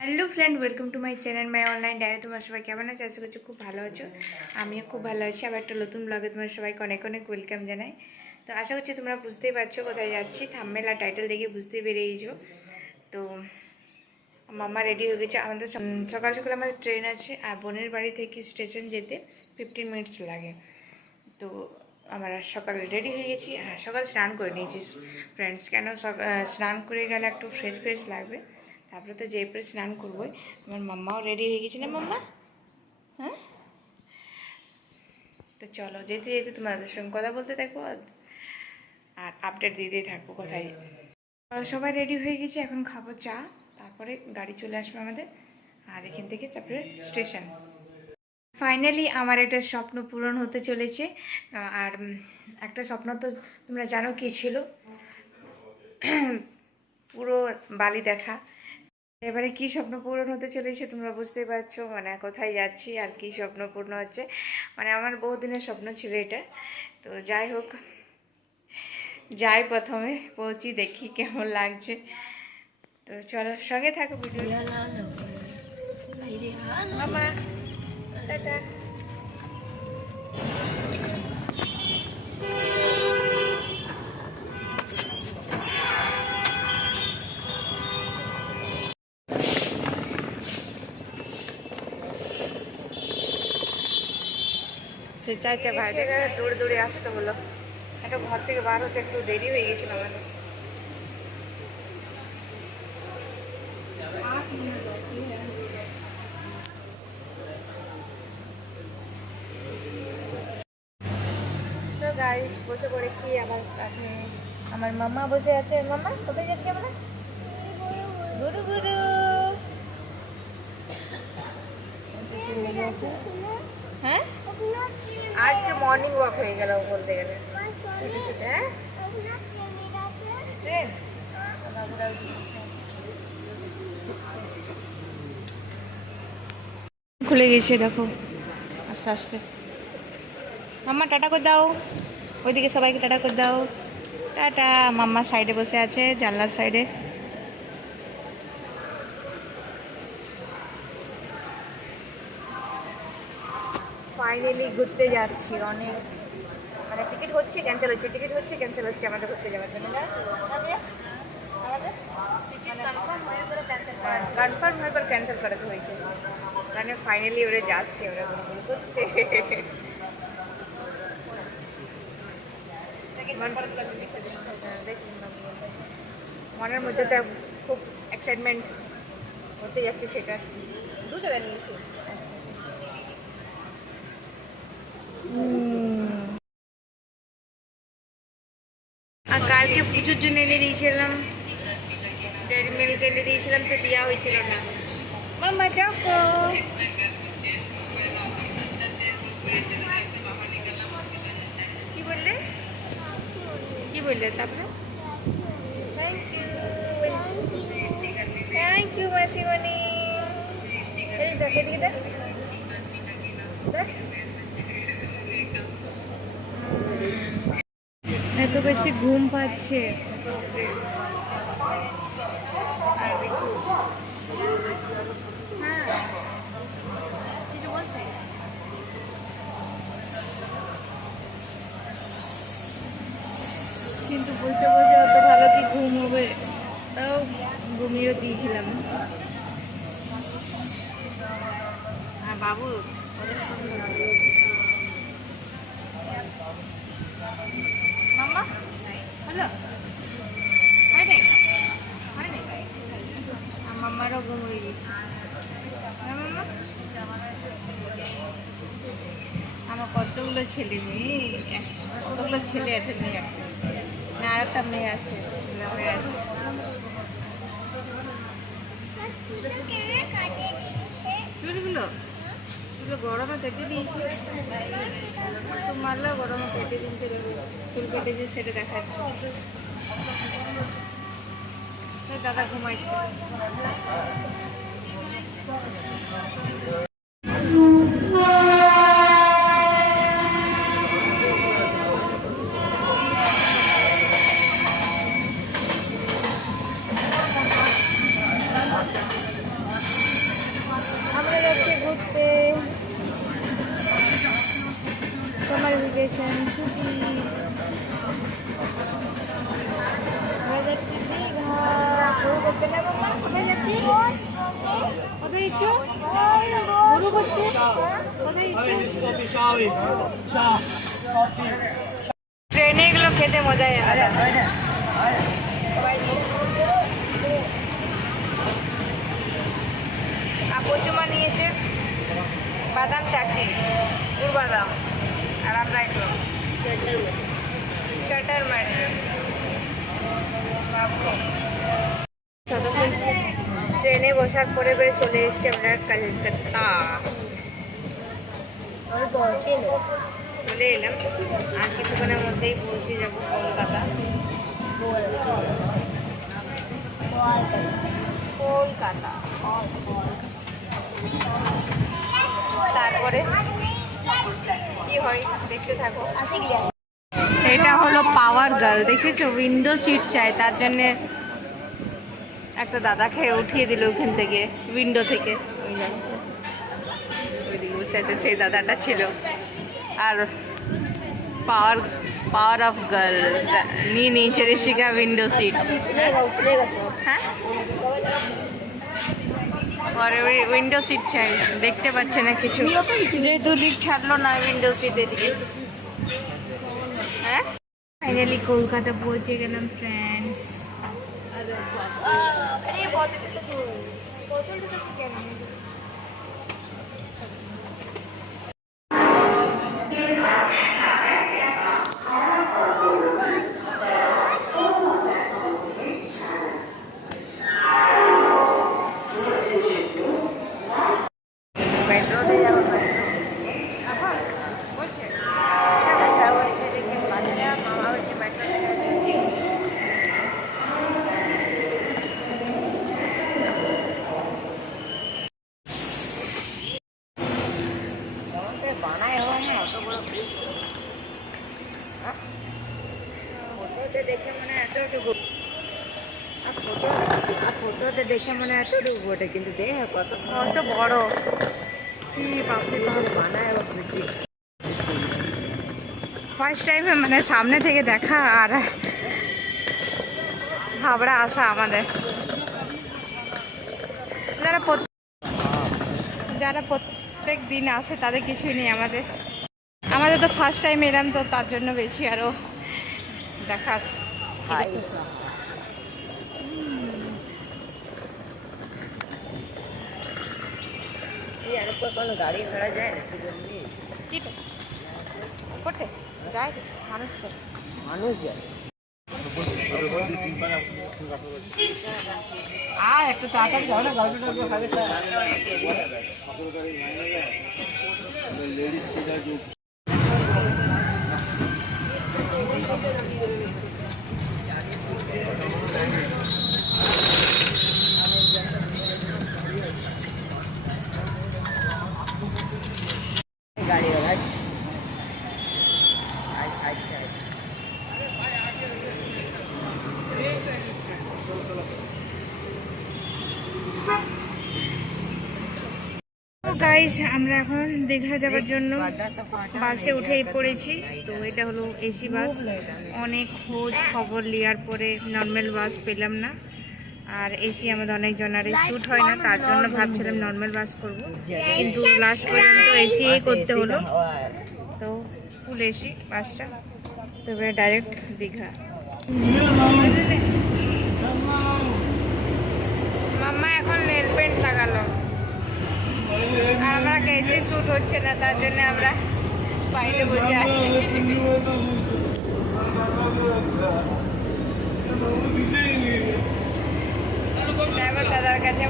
Hello friend, welcome to my channel my online diary. তোমার সবাই কেমন আছো? আশা করছি খুব ভালো আছো। আমিও খুব ভালো আছি। আবার একটা নতুন ব্লগে তোমার সবাইকে অনেক অনেক ওয়েলকাম জানাই। তো আশা করছি তোমরা বুঝতেই পারছো কোথায় যাচ্ছি। থাম্বনেল আর টাইটেল দেখে বুঝতেই পেরেইছো। তো মাম্মা রেডি হয়ে গেছে। আমাদের সকাল সকাল আমাদের ট্রেন আছে, আর বোনের বাড়ি থেকে স্টেশন যেতে 15 মিনিটস লাগে। তো আমরা সকালে রেডি হয়ে গেছি। হ্যাঁ, সকাল স্নান করে নিয়েছি ফ্রেন্ডস। কেন স্নান করে গেলে একটু ফ্রেশ ফ্রেশ লাগবে। তারপরে তো যেই পরে স্নান করবোই। আমার মাম্মাও রেডি হয়ে গেছে না মাম্মা? হ্যাঁ, তো চলো যেতে যেতে তোমাদের সঙ্গে কথা বলতে থাকবো আর আপডেট দিতেই থাকবো কোথায়। সবাই রেডি হয়ে গেছে, এখন খাবো চা, তারপরে গাড়ি চলে আসবে আমাদের, আর এখান থেকে তারপরে স্টেশন। ফাইনালি আমার একটা স্বপ্ন পূরণ হতে চলেছে। আর একটা স্বপ্ন তো তোমরা জানো কি ছিল, পুরো বালি দেখা। এবারে কি স্বপ্ন পূরণ হতে চলেছে তোমরা বুঝতেই পারছো, মানে কোথায় যাচ্ছি আর কি স্বপ্ন পূর্ণ হচ্ছে। মানে আমার বহুদিনের স্বপ্ন ছিল এটা। তো যাই হোক, যাই প্রথমে পৌঁছি, দেখি কেমন লাগছে। তো চলো সঙ্গে থাকো ভিডিও। মামা টাটা। চাচা ভাই দেখে দৌড়ে দৌড়ে আসতে হলো। একটা ঘর থেকে বার হতে একটু দেরি হয়ে গেছিল আমাদের। গাইস বসে পড়েছি আমার কাছে, আমার মামা বসে আছে। মামা কোথায় যাচ্ছি আমরা? গুরু গুরু হ্যাঁ, আজকে মর্নিং ওয়াক হয়ে গেল বলতে গেলে। হ্যাঁ, ট্রেন খুলে গেছে দেখো আস্তে আস্তে। মাম্মা টাটা করে দাও, ওইদিকে সবাইকে টাটা করে দাও। টাটা। মাম্মা সাইডে বসে আছে, জানলার সাইডে। ফাইনালি ঘুরতে যাচ্ছি। অনেক মানে টিকিট হচ্ছে ক্যান্সেল হচ্ছে, টিকিট হচ্ছে ক্যান্সেল হচ্ছে আমাদের ঘুরতে যাওয়ার জন্য। আমাদের কনফার্ম হয়ে পর ক্যান্সেল করাতে হয়েছে, মানে ফাইনালি ওরা যাচ্ছে, ওরা ঘুরতে। মনের মধ্যে তো খুব এক্সাইটমেন্ট হতে যাচ্ছে সেটা। দুজনে নিয়েছি। আর কালকে পুজোর জন্য এনে দিয়েছিলাম, ডেয়ারি মিল্ক এনে দিয়েছিলাম, তো দেওয়া হয়েছিল না। মামা চকো কি বললে, কি বললে? তারপরে থ্যাংক ইউ, থ্যাংক ইউ মাসিমণি। এই দেখ, এদিকে দেখ দেখ। এত বেশি ঘুম পাচ্ছে। কিন্তু বসে বসে অত ভালো কি ঘুম হবে, তাও ঘুমিয়েও দিয়েছিলাম। আর বাবু কত সুন্দর মাম্মা হলো, হয় নাই, হয় নাই। আর মাম্মারও ঘুম হয়ে গেছে। মাম্মা আমার কতগুলো ছেলে মেয়ে, কতগুলো ছেলে আছে, মেয়ে একটা না, আর একটা মেয়ে আছে, গ্রামে আছে। চুলগুলো চুলগুলো গরমে কেটে দিয়েছি, তো মারলেও গরমে কেটে দিচ্ছে। দেখো চুল কেটেছে সেটা দেখাচ্ছে। দাদা ঘুমাইছে। আমরা যাচ্ছি ঘুরতে, সামার ভ্যাকেশন ছুটি। আমরা যাচ্ছি দীঘা। ঘুরু করতে যাবো না? কোথায় যাচ্ছি? কোথায় ইচ্ছু? ঘুরু করতে কোথায় ইচ্ছু? ট্রেনে এগুলো খেতে মজাই আলাদা। কচুমা নিয়েছে বাদাম চাটনি, গুড় বাদাম, আর আমরা একটু চাটার মারি। ট্রেনে বসার পরে বেড়ে চলে এসেছি আমরা কলকাতা। চলে এলাম, আর কিছুক্ষণের মধ্যেই পৌঁছে যাব কলকাতা। কলকাতা তারপরে কি হয় দেখতে থাকো। এটা হলো পাওয়ার গার্ল, দেখেছো? উইন্ডো সিট চাই, তার জন্য একটা দাদাকে উঠিয়ে দিল ওখান থেকে, উইন্ডো থেকে। ওইদিকে বসে আছে সেই দাদাটা ছিল। আর पावर ऑफ गर्ल नीचे ऋषिका विंडो सीट। हाँ और विंडो सीट चाहिए, देखते पाच्छे ना किछु जेहेतु लिफ्ट छाड़लो ना विंडो सीटे दिके। हाँ फाइनली कोलकाता पहुंचे गेलाम फ्रेंड्स। দেখে মনে এতটুকু, ফটোতে দেখে মনে এতটুকু বটে, কিন্তু দেখ কত কত বড়। কি বাপরে বাপ বানায় ফার্স্ট টাইমে মানে সামনে থেকে দেখা আর হাবড়া আসা আমাদের। যারা প্রত্যেক দিন আসে তাদের কিছুই নেই, আমাদের তো ফার্স্ট টাইম এলাম, তো তার জন্য বেশি আরো দেখার। কোনো গাড়ি ভাড়া যায় না কোটে যায়, মানুষ যায়। আর একটু তাড়াতাড়ি যাও না, গল্পটা ভাবে गाड़ी वाला। গাইস আমরা এখন দীঘা যাওয়ার জন্য বাসে উঠেই পড়েছি। তো এটা হলো এসি বাস। অনেক খোঁজ খবর নেওয়ার পরে নর্মাল বাস পেলাম না, আর এসি আমাদের অনেকজনের স্যুট হয় না, তার জন্য ভাবছিলাম নর্মাল বাস করব, কিন্তু লাস্ট পর্যন্ত এসি করতে হলো। তো ফুল এসি বাসটা, তো এবারে ডাইরেক্ট দীঘা। মাম্মা এখন নেল পেন্ট লাগালো, আর আমরা এসি শ্যুট হচ্ছে না, তার জন্য আমরা বাইরে বসে আছি। ড্রাইভার দাদার কাছে